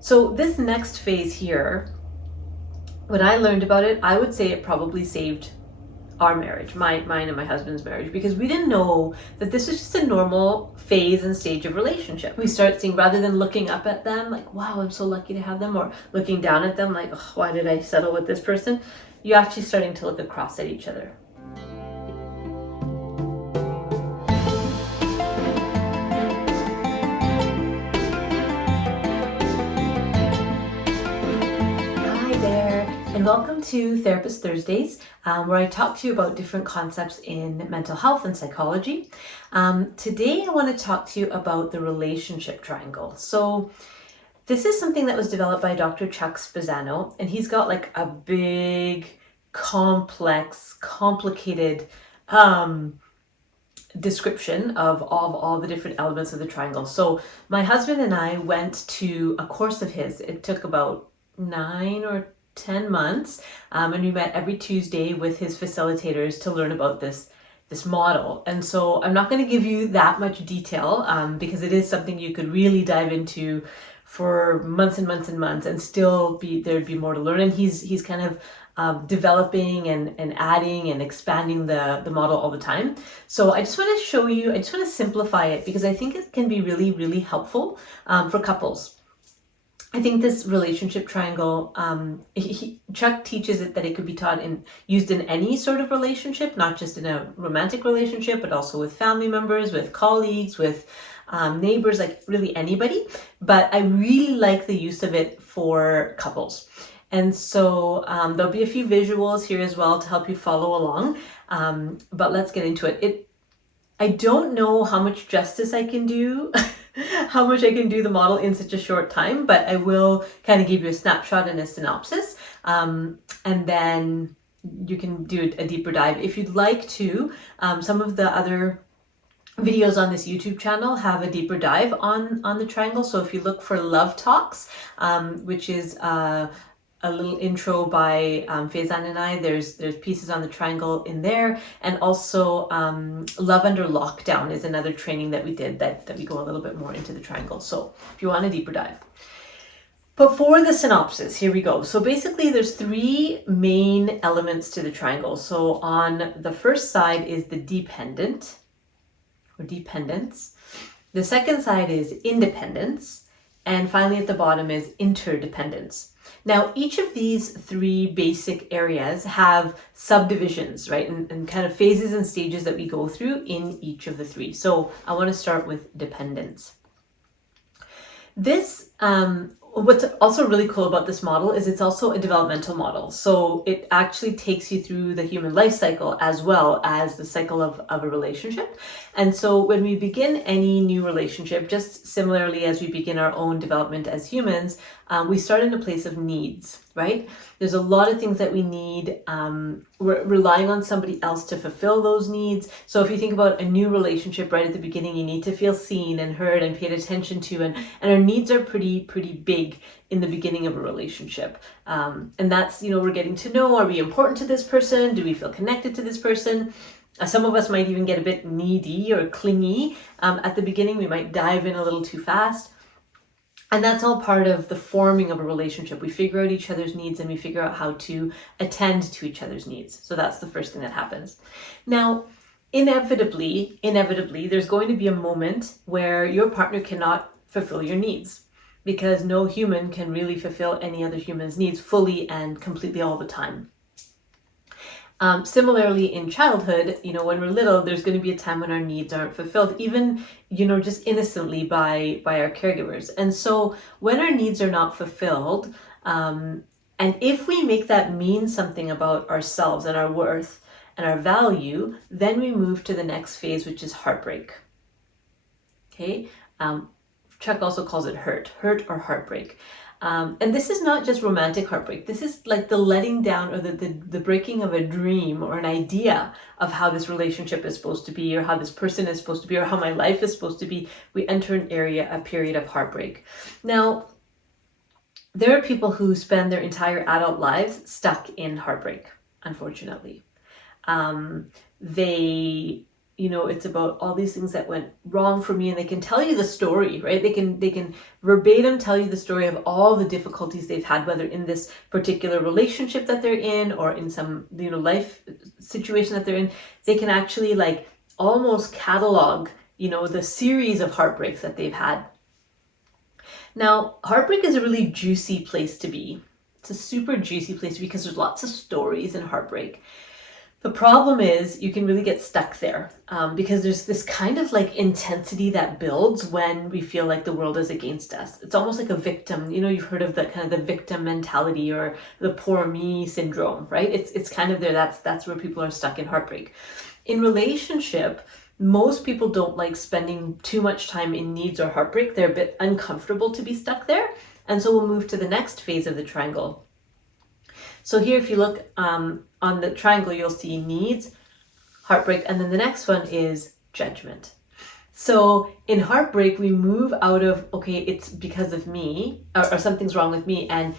So this next phase here, when I learned about it, I would say it probably saved our marriage, mine and my husband's marriage, because we didn't know that this was just a normal phase and stage of relationship. We start seeing, rather than looking up at them like, wow, I'm so lucky to have them, or looking down at them like, oh, why did I settle with this person? You're actually starting to look across at each other. Hi there, and welcome to Therapist Thursdays, where I talk to you about different concepts in mental health and psychology. Today, I want to talk to you about the relationship triangle. So, this is something that was developed by Dr. Chuck Spezzano, and he's got like a big, complex, complicated description of all the different elements of the triangle. So, my husband and I went to a course of his. It took about 9 or 10 months, and we met every Tuesday with his facilitators to learn about this model. And so I'm not going to give you that much detail, because it is something you could really dive into for months and months and months, and still there'd be more to learn. And he's kind of developing and adding and expanding the model all the time. So I just want to show you, I just want to simplify it because I think it can be really, really helpful for couples. I think this relationship triangle, Chuck teaches it that it could be taught used in any sort of relationship, not just in a romantic relationship, but also with family members, with colleagues, with neighbors, like really anybody. But I really like the use of it for couples. And so there'll be a few visuals here as well to help you follow along. But let's get into it. I don't know how much justice I can do, how much I can do the model in such a short time, but I will kind of give you a snapshot and a synopsis, and then you can do a deeper dive. If you'd like to, some of the other videos on this YouTube channel have a deeper dive on the triangle. So if you look for Love Talks, which is a little intro by Faizan and I. There's pieces on the triangle in there, and also Love Under Lockdown is another training that we did that we go a little bit more into the triangle. So if you want a deeper dive. But for the synopsis, here we go. So basically there's three main elements to the triangle. So on the first side is the dependent or dependence. The second side is independence. And finally at the bottom is interdependence. Now, each of these three basic areas have subdivisions, right? And kind of phases and stages that we go through in each of the three. So I want to start with dependence. This, what's also really cool about this model is it's also a developmental model. So it actually takes you through the human life cycle as well as the cycle of a relationship. And so when we begin any new relationship, just similarly as we begin our own development as humans, we start in a place of needs, right? There's a lot of things that we need. We're relying on somebody else to fulfill those needs. So if you think about a new relationship right at the beginning, you need to feel seen and heard and paid attention to, and our needs are pretty big in the beginning of a relationship. And that's, we're getting to know, are we important to this person? Do we feel connected to this person? Some of us might even get a bit needy or clingy at the beginning. We might dive in a little too fast. And that's all part of the forming of a relationship. We figure out each other's needs and we figure out how to attend to each other's needs. So that's the first thing that happens. Now, inevitably, there's going to be a moment where your partner cannot fulfill your needs, because no human can really fulfill any other human's needs fully and completely all the time. Similarly, in childhood, when we're little, there's going to be a time when our needs aren't fulfilled, even, just innocently by our caregivers. And so when our needs are not fulfilled, and if we make that mean something about ourselves and our worth and our value, then we move to the next phase, which is heartbreak. Okay? Chuck also calls it hurt or heartbreak. And this is not just romantic heartbreak. This is like the letting down or the breaking of a dream or an idea of how this relationship is supposed to be, or how this person is supposed to be, or how my life is supposed to be. We enter a period of heartbreak. Now, there are people who spend their entire adult lives stuck in heartbreak, unfortunately. They it's about all these things that went wrong for me, and they can tell you the story, right? They can verbatim tell you the story of all the difficulties they've had, whether in this particular relationship that they're in or in some life situation that they're in. They can actually like almost catalog the series of heartbreaks that they've had. Now, heartbreak is a really juicy place to be. It's a super juicy place because there's lots of stories in heartbreak. The problem is you can really get stuck there because there's this kind of like intensity that builds when we feel like the world is against us. It's almost like a victim. You've heard of the kind of the victim mentality or the poor me syndrome, right? It's kind of there. That's where people are stuck in heartbreak. In relationship, most people don't like spending too much time in needs or heartbreak. They're a bit uncomfortable to be stuck there. And so we'll move to the next phase of the triangle. So here, if you look on the triangle, you'll see needs, heartbreak, and then the next one is judgment. So in heartbreak, we move out of, okay, it's because of me, or something's wrong with me, and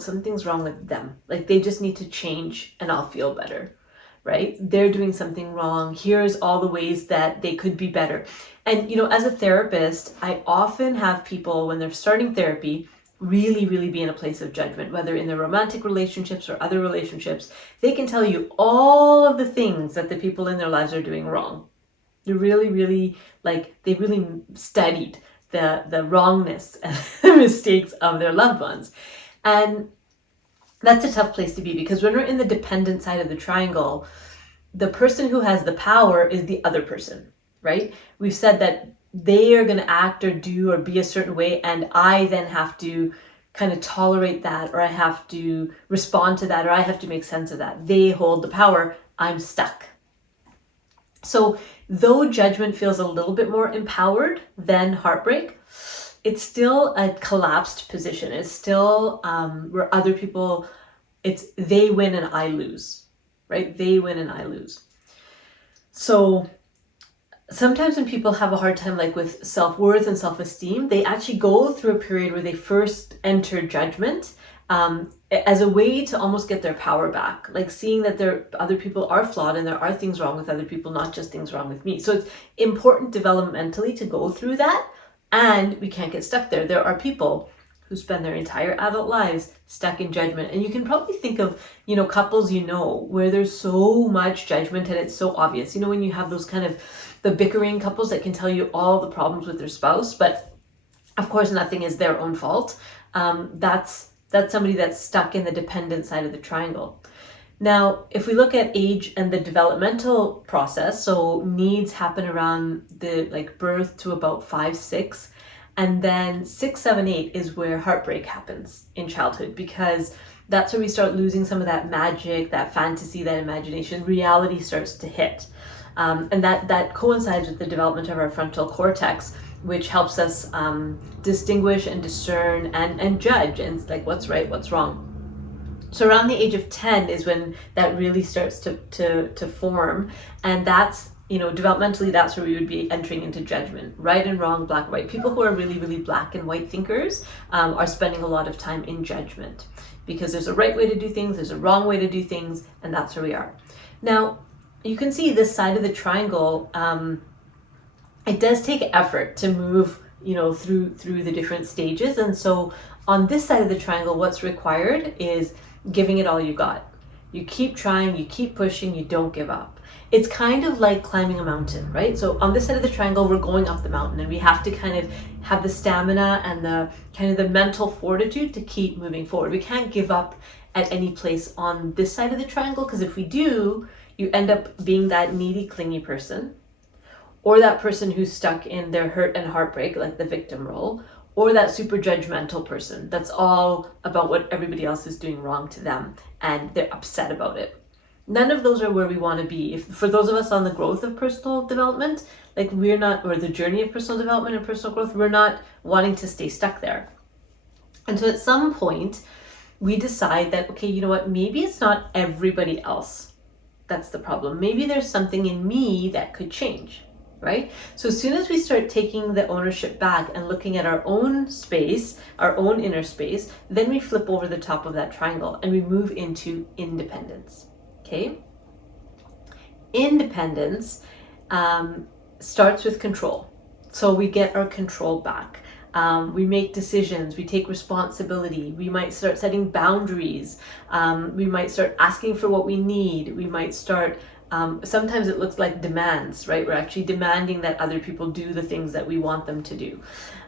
something's wrong with them. Like they just need to change and I'll feel better, right? They're doing something wrong. Here's all the ways that they could be better. And, as a therapist, I often have people when they're starting therapy really, really be in a place of judgment, whether in their romantic relationships or other relationships. They can tell you all of the things that the people in their lives are doing wrong. They're really, really they really studied the wrongness and the mistakes of their loved ones. And that's a tough place to be because when we're in the dependent side of the triangle, the person who has the power is the other person, right? We've said that they are going to act or do or be a certain way, and I then have to kind of tolerate that, or I have to respond to that, or I have to make sense of that. They hold the power. I'm stuck. So though judgment feels a little bit more empowered than heartbreak, it's still a collapsed position. It's still where other people, it's they win and I lose, right? They win and I lose. So sometimes when people have a hard time like with self-worth and self-esteem, they actually go through a period where they first enter judgment as a way to almost get their power back, like seeing that other people are flawed and there are things wrong with other people, not just things wrong with me. So it's important developmentally to go through that, and we can't get stuck there. There are people who spend their entire adult lives stuck in judgment. And you can probably think of, couples, where there's so much judgment and it's so obvious. When you have those kind of the bickering couples that can tell you all the problems with their spouse, but of course nothing is their own fault. That's somebody that's stuck in the dependent side of the triangle. Now, if we look at age and the developmental process, so needs happen around the birth to about 5, 6. And then 6, 7, 8 is where heartbreak happens in childhood, because that's where we start losing some of that magic, that fantasy, that imagination. Reality starts to hit. And that coincides with the development of our frontal cortex, which helps us distinguish and discern and judge and what's right, what's wrong. So around the age of 10 is when that really starts to form. And that's, developmentally, that's where we would be entering into judgment, right and wrong, black and white. People who are really, really black and white thinkers are spending a lot of time in judgment because there's a right way to do things, there's a wrong way to do things, and that's where we are. Now, you can see this side of the triangle, it does take effort to move, through the different stages. And so on this side of the triangle, what's required is giving it all you got. You keep trying, you keep pushing, you don't give up. It's kind of like climbing a mountain, right? So on this side of the triangle, we're going up the mountain, and we have to kind of have the stamina and the kind of the mental fortitude to keep moving forward. We can't give up at any place on this side of the triangle, because if we do, you end up being that needy, clingy person, or that person who's stuck in their hurt and heartbreak, like the victim role, or that super judgmental person that's all about what everybody else is doing wrong to them and they're upset about it. None of those are where we want to be. If for those of us on the growth of personal development, we're not, or the journey of personal development and personal growth, we're not wanting to stay stuck there. And so at some point we decide that, okay, you know what, maybe it's not everybody else that's the problem. Maybe there's something in me that could change. Right? So as soon as we start taking the ownership back and looking at our own space, our own inner space, then we flip over the top of that triangle and we move into independence. Okay? Independence starts with control. So we get our control back. We make decisions, we take responsibility, we might start setting boundaries, we might start asking for what we need, we might start, sometimes it looks like demands, right? We're actually demanding that other people do the things that we want them to do.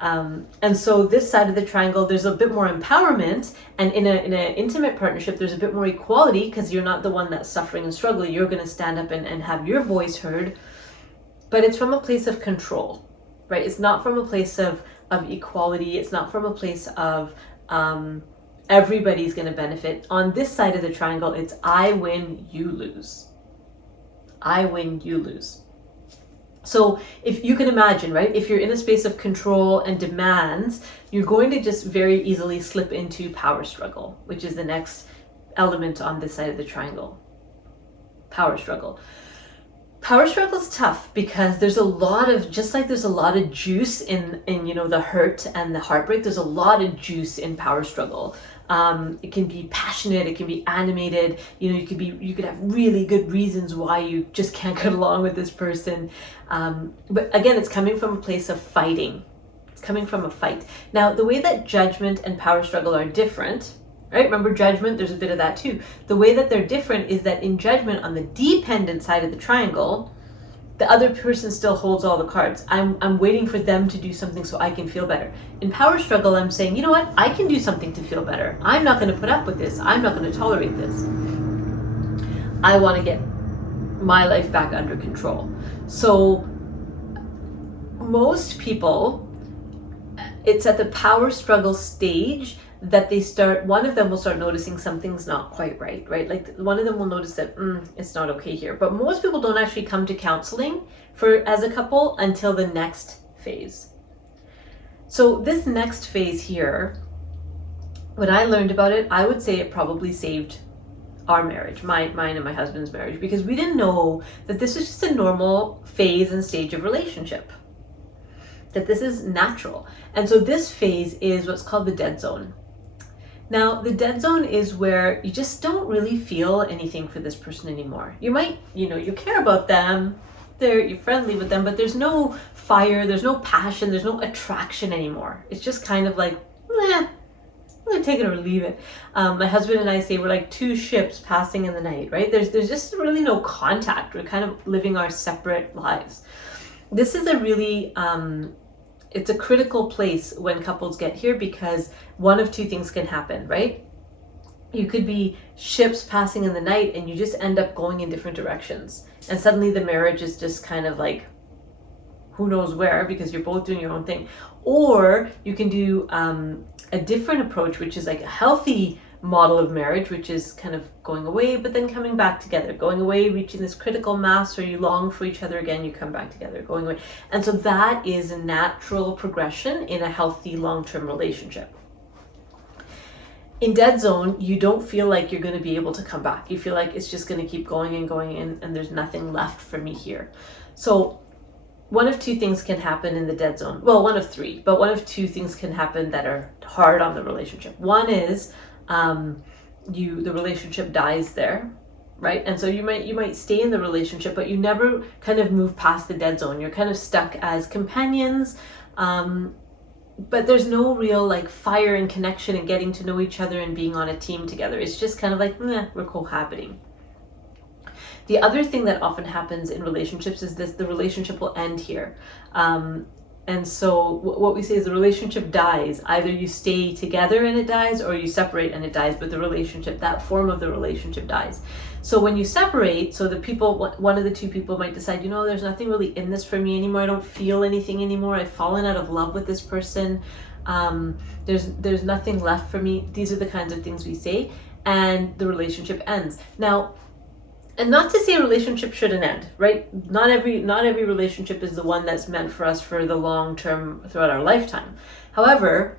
And so this side of the triangle, there's a bit more empowerment, and in an intimate partnership, there's a bit more equality because you're not the one that's suffering and struggling. You're going to stand up and have your voice heard, but it's from a place of control, right? It's not from a place of equality. It's not from a place of everybody's going to benefit. On this side of the triangle, it's I win, you lose. I win, you lose. So if you can imagine, right, if you're in a space of control and demands, you're going to just very easily slip into power struggle, which is the next element on this side of the triangle. Power struggle. Power struggle is tough because there's a lot of, just like there's a lot of juice in the hurt and the heartbreak, there's a lot of juice in power struggle. It can be passionate, it can be animated, you could have really good reasons why you just can't get along with this person. But again, it's coming from a place of fighting. It's coming from a fight. Now, the way that judgment and power struggle are different, right? Remember judgment, there's a bit of that too. The way that they're different is that in judgment, on the dependent side of the triangle, the other person still holds all the cards. I'm waiting for them to do something so I can feel better. In power struggle, I'm saying, you know what? I can do something to feel better. I'm not going to put up with this. I'm not going to tolerate this. I want to get my life back under control. So most people, it's at the power struggle stage that they start, one of them will start noticing something's not quite right? Like one of them will notice that it's not okay here. But most people don't actually come to counseling as a couple until the next phase. So this next phase here, when I learned about it, I would say it probably saved our marriage, mine and my husband's marriage, because we didn't know that this is just a normal phase and stage of relationship, that this is natural. And so this phase is what's called the dead zone. Now, the dead zone is where you just don't really feel anything for this person anymore. You might, you care about them, you're friendly with them, but there's no fire, there's no passion, there's no attraction anymore. It's just kind of like, I'm gonna take it or leave it. My husband and I say we're like two ships passing in the night, right? There's just really no contact. We're kind of living our separate lives. This is a really, it's a critical place when couples get here, because one of two things can happen, right? You could be ships passing in the night and you just end up going in different directions. And suddenly the marriage is just kind of like, who knows where, because you're both doing your own thing. Or you can do a different approach, which is like a healthy model of marriage, which is kind of going away, but then coming back together, going away, reaching this critical mass where you long for each other again, you come back together, going away. And so that is a natural progression in a healthy long-term relationship. In dead zone, you don't feel like you're going to be able to come back. You feel like it's just going to keep going and going, and there's nothing left for me here. So one of two things can happen in the dead zone. Well, one of three, but one of two things can happen that are hard on the relationship. One is the relationship dies there, right? And so you might stay in the relationship, but you never kind of move past the dead zone. You're kind of stuck as companions, but there's no real like fire and connection and getting to know each other and being on a team together. It's just kind of like, we're cohabiting. The other thing that often happens in relationships is the relationship will end here. And so what we say is the relationship dies. Either you stay together and it dies, or you separate and it dies, but the relationship, that form of the relationship dies. So when you separate, so one of the two people might decide, there's nothing really in this for me anymore. I don't feel anything anymore. I've fallen out of love with this person. There's nothing left for me. These are the kinds of things we say, and the relationship ends. Now, and not to say a relationship shouldn't end, right? Not every relationship is the one that's meant for us for the long term throughout our lifetime. However,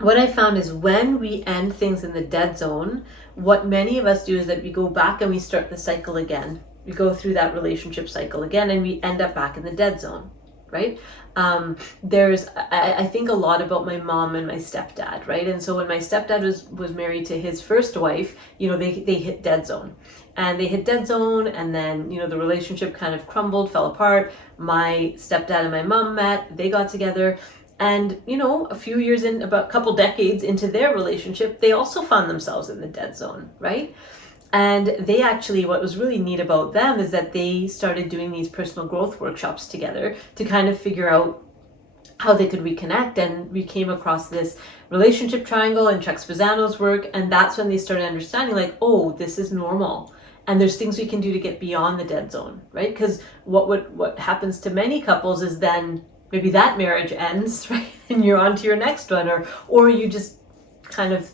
what I found is when we end things in the dead zone, what many of us do is that we go back and we start the cycle again. We go through that relationship cycle again and we end up back in the dead zone, right? I think a lot about my mom and my stepdad, right? And so when my stepdad was married to his first wife, they hit dead zone. And they hit dead zone, and then, the relationship kind of crumbled, fell apart. My stepdad and my mom met, they got together. And, a few years in, about a couple decades into their relationship, they also found themselves in the dead zone, right? And they actually, what was really neat about them is that they started doing these personal growth workshops together to kind of figure out how they could reconnect. And we came across this relationship triangle in Chuck Spezzano's work. And that's when they started understanding, like, oh, this is normal. And there's things we can do to get beyond the dead zone, right? Because what happens to many couples is then maybe that marriage ends, right? And you're on to your next one, or you just kind of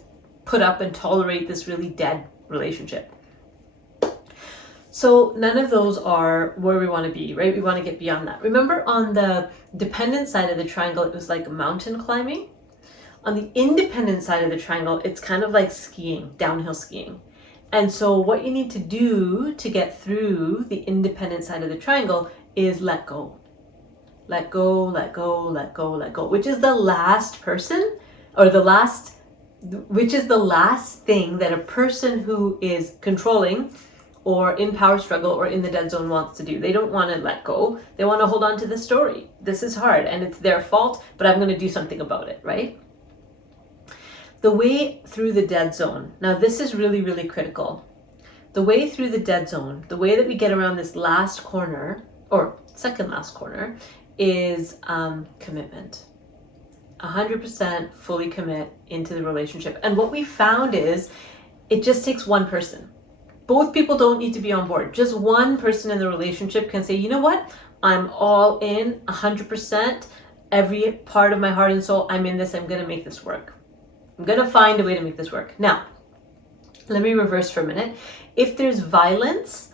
put up and tolerate this really dead relationship. So none of those are where we want to be, right? We want to get beyond that. Remember, on the dependent side of the triangle, it was like mountain climbing. On the independent side of the triangle, it's kind of like skiing, downhill skiing. And so what you need to do to get through the independent side of the triangle is let go. Let go, let go, let go, let go, which is the last person, which is the last thing that a person who is controlling or in power struggle or in the dead zone wants to do. They don't want to let go. They want to hold on to the story. This is hard and it's their fault, but I'm going to do something about it, right? The way through the dead zone. Now, this is really, really critical. The way through the dead zone, the way that we get around this last corner, or second last corner, is commitment. 100% fully commit into the relationship. And what we found is it just takes one person. Both people don't need to be on board. Just one person in the relationship can say, you know what? I'm all in 100%. Every part of my heart and soul, I'm in this. I'm going to make this work. I'm going to find a way to make this work. Now, let me reverse for a minute. If there's violence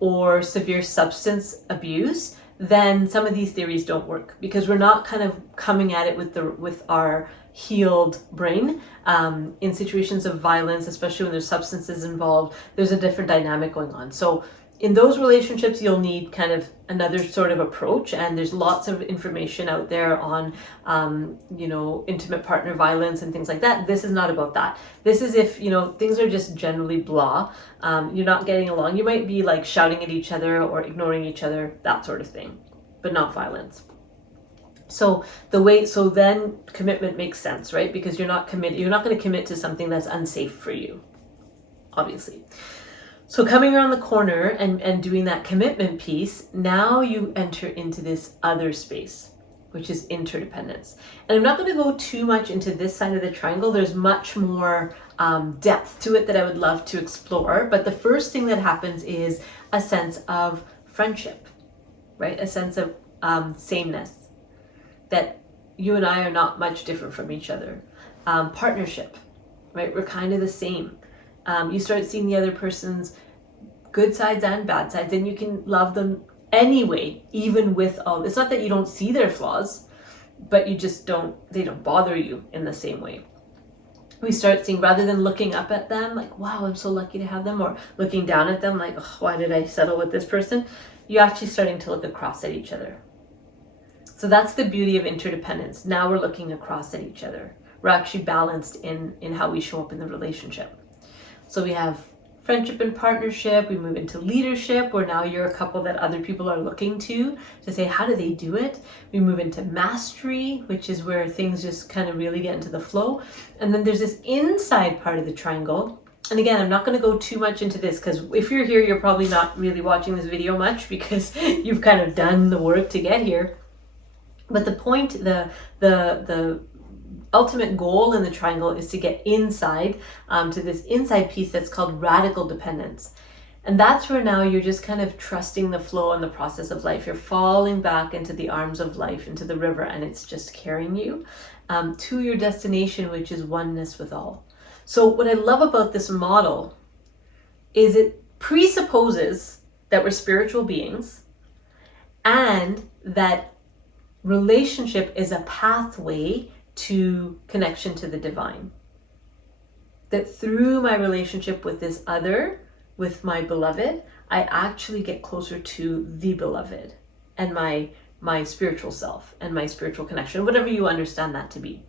or severe substance abuse, then some of these theories don't work because we're not kind of coming at it with our healed brain. In situations of violence, especially when there's substances involved, there's a different dynamic going on. So in those relationships, you'll need kind of another sort of approach, and there's lots of information out there on, intimate partner violence and things like that. This is not about that. This is if, things are just generally blah, you're not getting along. You might be like shouting at each other or ignoring each other, that sort of thing, but not violence. So then commitment makes sense, right? Because you're not going to commit to something that's unsafe for you, obviously. So coming around the corner and doing that commitment piece, now you enter into this other space, which is interdependence. And I'm not going to go too much into this side of the triangle. There's much more depth to it that I would love to explore. But the first thing that happens is a sense of friendship, right? A sense of sameness, that you and I are not much different from each other. Partnership, right? We're kind of the same. You start seeing the other person's good sides and bad sides, and you can love them anyway, even with all. It's not that you don't see their flaws, but they don't bother you in the same way. We start seeing, rather than looking up at them like, wow, I'm so lucky to have them, or looking down at them like, oh, why did I settle with this person? You're actually starting to look across at each other. So that's the beauty of interdependence. Now we're looking across at each other. We're actually balanced in how we show up in the relationship. So we have friendship and partnership. We move into leadership, where now you're a couple that other people are looking to say, how do they do it? We move into mastery, which is where things just kind of really get into the flow. And then there's this inside part of the triangle. And again, I'm not going to go too much into this because if you're here, you're probably not really watching this video much because you've kind of done the work to get here. But the point, the ultimate goal in the triangle is to get inside to this inside piece that's called radical dependence. And that's where now you're just kind of trusting the flow and the process of life. You're falling back into the arms of life, into the river, and it's just carrying you to your destination, which is oneness with all. So what I love about this model is it presupposes that we're spiritual beings and that relationship is a pathway to connection to the divine. That through my relationship with this other, with my beloved, I actually get closer to the beloved. And my my spiritual self and my spiritual connection, whatever you understand that to be.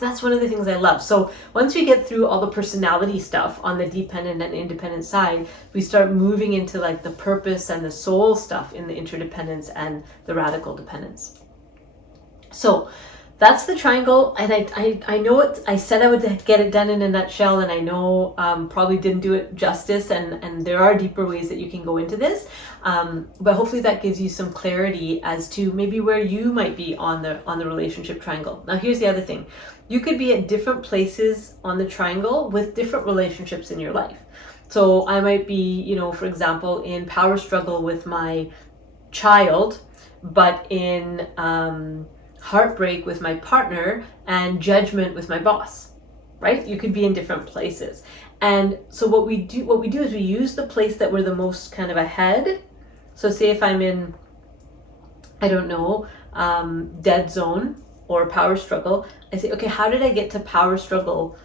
That's one of the things I love. So once we get through all the personality stuff on the dependent and independent side, we start moving into like the purpose and the soul stuff in the interdependence and the radical dependence. So that's the triangle, and I know it. I said I would get it done in a nutshell, and I know probably didn't do it justice, and there are deeper ways that you can go into this, but hopefully that gives you some clarity as to maybe where you might be on the relationship triangle. Now here's the other thing: you could be at different places on the triangle with different relationships in your life. So I might be, for example, in power struggle with my child, but in heartbreak with my partner and judgment with my boss, right? You could be in different places. And so what we do is we use the place that we're the most kind of ahead. So say if I'm in, I don't know, dead zone or power struggle, I say, okay, how did I get to power struggle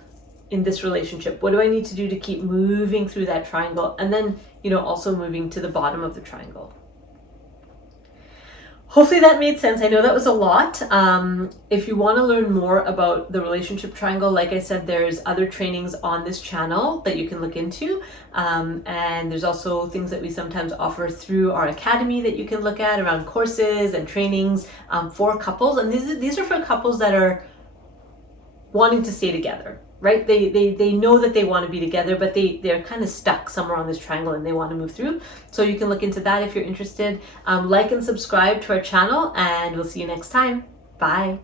in this relationship? What do I need to do to keep moving through that triangle? And then, also moving to the bottom of the triangle. Hopefully that made sense. I know that was a lot. If you want to learn more about the relationship triangle, like I said, there's other trainings on this channel that you can look into. And there's also things that we sometimes offer through our academy that you can look at around courses and trainings for couples. And these are for couples that are wanting to stay together, right? They know that they want to be together, but they're kind of stuck somewhere on this triangle and they want to move through. So you can look into that if you're interested. Like and subscribe to our channel, and we'll see you next time. Bye.